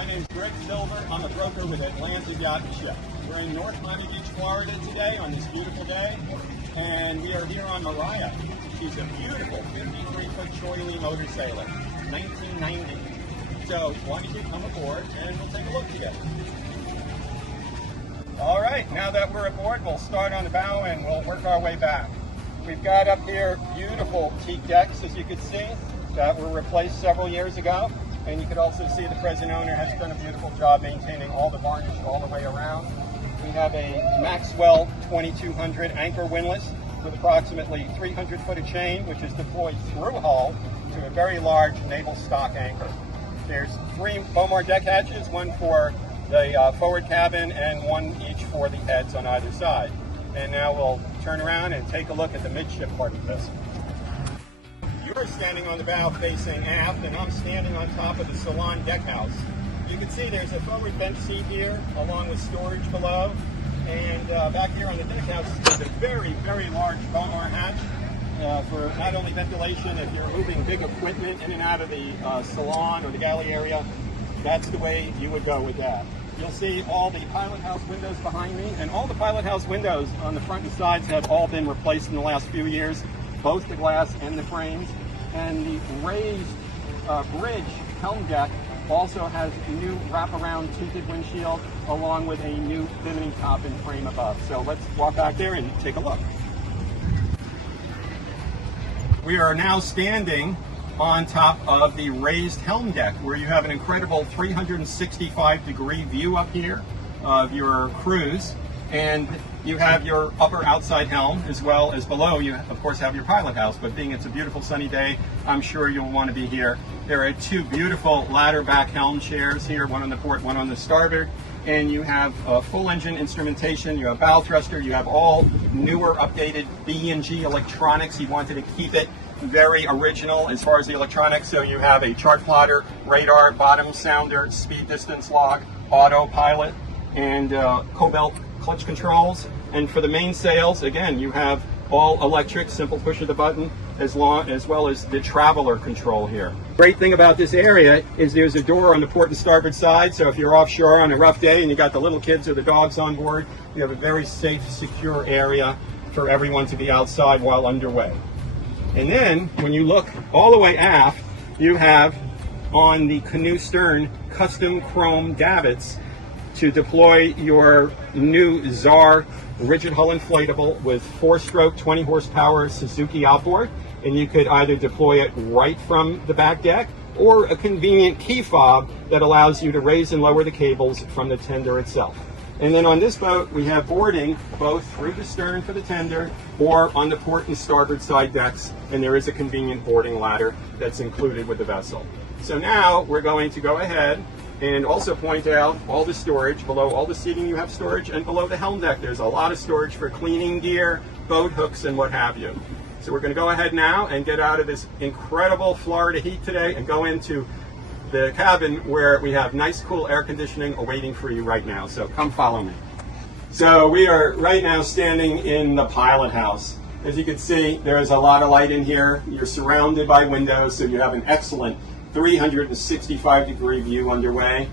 My name is Greg Silver. I'm a broker with Atlanta Yacht and Ship. We're in North Miami Beach, Florida today on this beautiful day, and we are here on Maraya. She's a beautiful 53-foot Cheoy Lee Motorsailer, 1990. So why don't you come aboard and we'll take a look together. All right, now that we're aboard, we'll start on the bow and we'll work our way back. We've got up here beautiful teak decks, as you can see, that were replaced several years ago. And you can also see the present owner has done a beautiful job maintaining all the varnish all the way around. We have a Maxwell 2200 anchor windlass with approximately 300 foot of chain, which is deployed through hull to a very large naval stock anchor. There's 3 Bomar deck hatches, one for the forward cabin and one each for the heads on either side. And now we'll turn around and take a look at the midship part of this. You're standing on the bow facing aft, and I'm standing on top of the salon deck house. You can see there's a forward bench seat here, along with storage below. And back here on the deck house is a very, very large Bomar hatch for not only ventilation. If you're moving big equipment in and out of the salon or the galley area, that's the way you would go with that. You'll see all the pilothouse windows behind me, and all the pilothouse windows on the front and sides have all been replaced in the last few years, both the glass and the frames. And the raised bridge helm deck also has a new wraparound tinted windshield along with a new bimini top and frame above. So let's walk back there and take a look. We are now standing on top of the raised helm deck, where you have an incredible 365-degree view up here of your cruise. And you have your upper outside helm, as well as below you, of course, have your pilot house. But being it's a beautiful sunny day, I'm sure you'll want to be here. There are 2 beautiful ladder back helm chairs here, one on the port, one on the starboard. And you have full engine instrumentation, you have bow thruster, you have all newer, updated B&G electronics. He wanted to keep it very original as far as the electronics. So you have a chart plotter, radar, bottom sounder, speed distance log, autopilot, and Cobalt clutch controls. And for the mainsails, again, you have all electric, simple push of the button, as well as the traveler control here. Great thing about this area is there's a door on the port and starboard side, so if you're offshore on a rough day and you got the little kids or the dogs on board, you have a very safe, secure area for everyone to be outside while underway. And then when you look all the way aft, you have on the canoe stern custom chrome davits to deploy your new Czar rigid hull inflatable with 4-stroke 20 horsepower Suzuki outboard. And you could either deploy it right from the back deck or a convenient key fob that allows you to raise and lower the cables from the tender itself. And then on this boat, we have boarding both through the stern for the tender or on the port and starboard side decks. And there is a convenient boarding ladder that's included with the vessel. So now we're going to go ahead and also point out all the storage. Below all the seating you have storage, and below the helm deck there's a lot of storage for cleaning gear, boat hooks, and what have you. So we're going to go ahead now and get out of this incredible Florida heat today and go into the cabin where we have nice cool air conditioning awaiting for you right now. So come follow me. So we are right now standing in the pilot house. As you can see, there's a lot of light in here. You're surrounded by windows, so you have an excellent 365-degree view underway.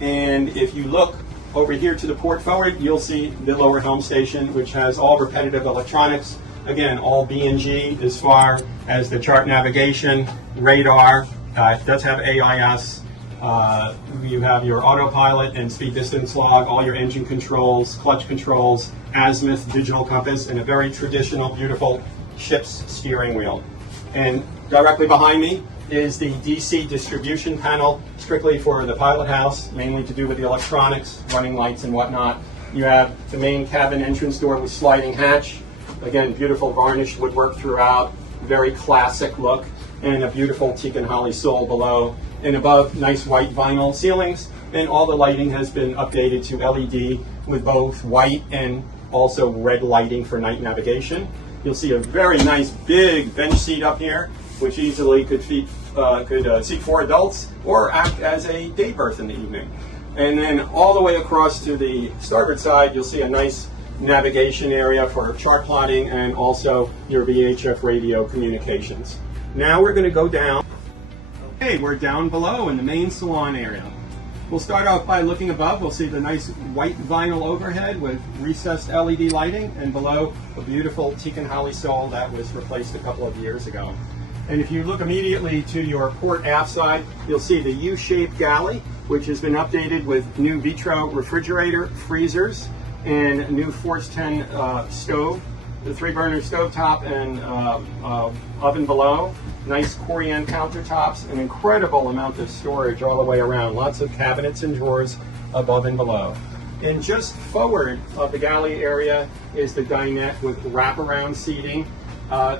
And if you look over here to the port forward, you'll see the lower helm station, which has all repetitive electronics. Again, all B&G as far as the chart navigation, radar. It does have AIS. You have your autopilot and speed distance log, all your engine controls, clutch controls, azimuth, digital compass, and a very traditional, beautiful ship's steering wheel. And directly behind me is the DC distribution panel, strictly for the pilot house, mainly to do with the electronics, running lights and whatnot. You have the main cabin entrance door with sliding hatch. Again, beautiful varnished woodwork throughout, very classic look, and a beautiful teak and holly sole below. And above, nice white vinyl ceilings, and all the lighting has been updated to LED with both white and also red lighting for night navigation. You'll see a very nice big bench seat up here, which easily could seat 4 adults or act as a day berth in the evening. And then all the way across to the starboard side, you'll see a nice navigation area for chart plotting and also your VHF radio communications. Now we're going to go down. Okay, we're down below in the main salon area. We'll start off by looking above. We'll see the nice white vinyl overhead with recessed LED lighting, and below a beautiful teak and holly sole that was replaced a couple of years ago. And if you look immediately to your port aft side, you'll see the U-shaped galley, which has been updated with new vitro refrigerator, freezers, and new Force 10 stove, the 3-burner stovetop and oven below. Nice Corian countertops, an incredible amount of storage all the way around. Lots of cabinets and drawers above and below. And just forward of the galley area is the dinette with wraparound seating.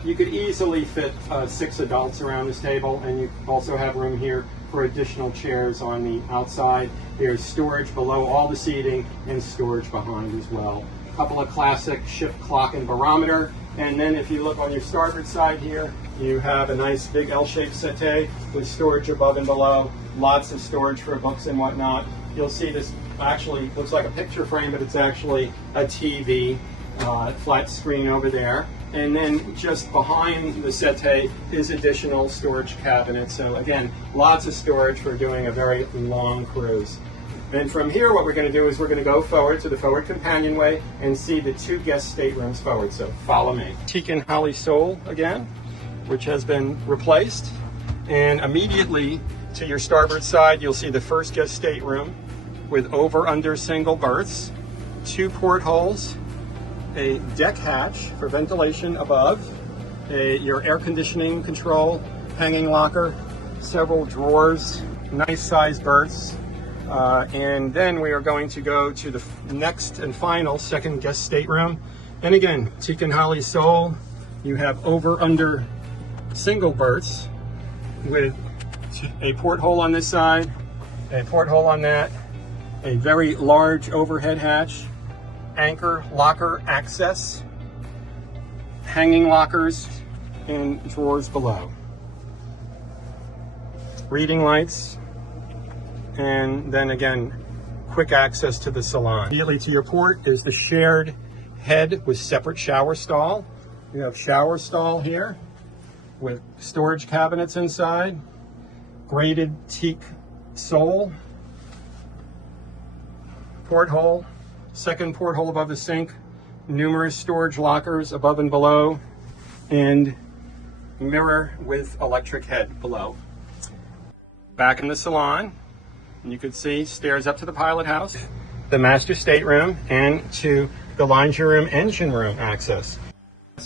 You could easily fit 6 adults around this table, and you also have room here for additional chairs on the outside. There's storage below all the seating and storage behind as well. A couple of classic shift clock and barometer. And then if you look on your starboard side here, you have a nice big L-shaped settee with storage above and below, lots of storage for books and whatnot. You'll see this actually looks like a picture frame, but it's actually a TV flat screen over there. And then just behind the settee is additional storage cabinets. So again, lots of storage for doing a very long cruise. And from here, what we're going to do is we're going to go forward to the forward companionway and see the 2 guest staterooms forward. So follow me. Teak and holly sole again, which has been replaced. And immediately to your starboard side, you'll see the first guest stateroom with over-under single berths, 2 portholes, a deck hatch for ventilation above, your air conditioning control, hanging locker, several drawers, nice sized berths. And then we are going to go to the next and final 2nd guest stateroom. And again, teak and holly sole. You have over-under single berths with a porthole on this side, a porthole on that, a very large overhead hatch, anchor locker access, hanging lockers, and drawers below. Reading lights, and then again, quick access to the salon. Immediately to your port is the shared head with separate shower stall. You have shower stall here with storage cabinets inside, graded teak sole, porthole, 2nd porthole above the sink, numerous storage lockers above and below, and mirror with electric head below. Back in the salon, you can see stairs up to the pilot house, the master stateroom, and to the laundry room, engine room access.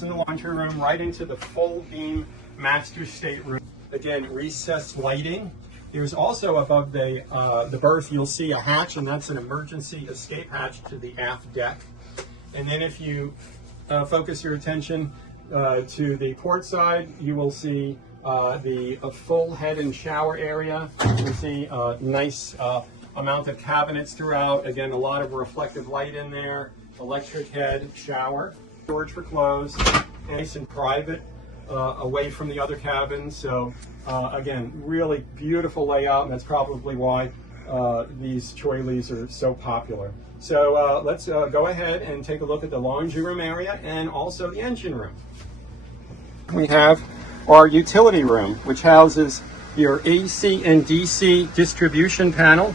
In the laundry room, right into the full beam master stateroom. Again, recessed lighting. There's also above the berth, you'll see a hatch, and that's an emergency escape hatch to the aft deck. And then if you focus your attention to the port side, you will see the full head and shower area. You see a nice amount of cabinets throughout. Again, a lot of reflective light in there. Electric head, shower, storage for clothes, nice and private, away from the other cabins. So again, really beautiful layout, and that's probably why these Cheoy Lees are so popular. So let's go ahead and take a look at the laundry room area and also the engine room. We have our utility room, which houses your AC and DC distribution panel,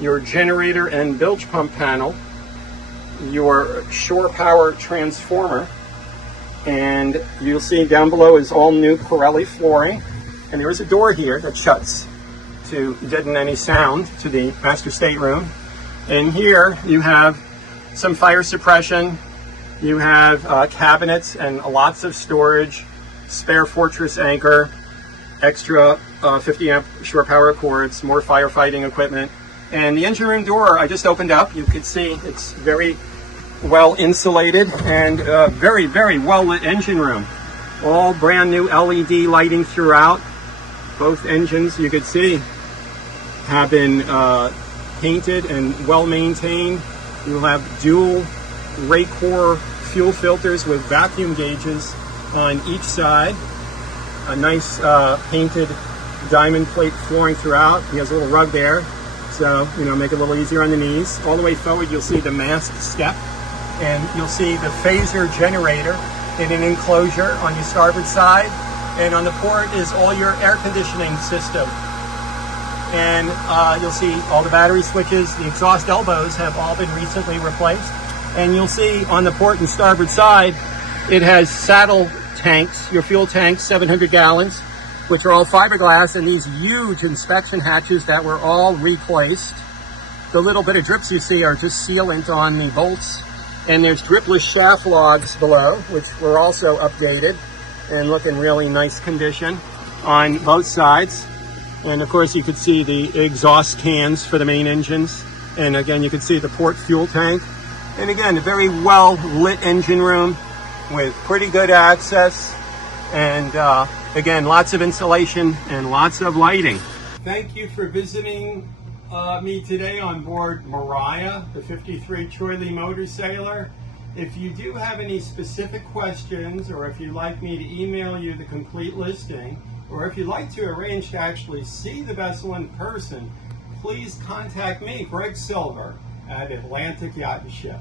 your generator and bilge pump panel, your shore power transformer, and you'll see down below is all new Pirelli flooring. And there is a door here that shuts to deaden any sound to the master stateroom. And here you have some fire suppression. You have cabinets and lots of storage, spare fortress anchor, extra 50 amp shore power cords, more firefighting equipment. And the engine room door I just opened up. You can see it's very well insulated and very, very well lit engine room. All brand new LED lighting throughout. Both engines, you can see, have been painted and well maintained. You'll have dual Raycor fuel filters with vacuum gauges on each side. A nice painted diamond plate flooring throughout. He has a little rug there, so make it a little easier on the knees. All the way forward, you'll see the mast step, and you'll see the phaser generator in an enclosure on your starboard side. And on the port is all your air conditioning system. And you'll see all the battery switches. The exhaust elbows have all been recently replaced. And you'll see on the port and starboard side, it has saddle tanks, your fuel tanks, 700 gallons, which are all fiberglass, and these huge inspection hatches that were all replaced. The little bit of drips you see are just sealant on the bolts. And there's dripless shaft logs below, which were also updated and look in really nice condition on both sides. And of course you could see the exhaust cans for the main engines. And again, you can see the port fuel tank. And again, a very well lit engine room with pretty good access. And again, lots of insulation and lots of lighting. Thank you for visiting me today on board Maraya, the 53 Cheoy Lee Motorsailer. If you do have any specific questions, or if you'd like me to email you the complete listing, or if you'd like to arrange to actually see the vessel in person, please contact me, Greg Silver, at Atlantic Yacht and Ship.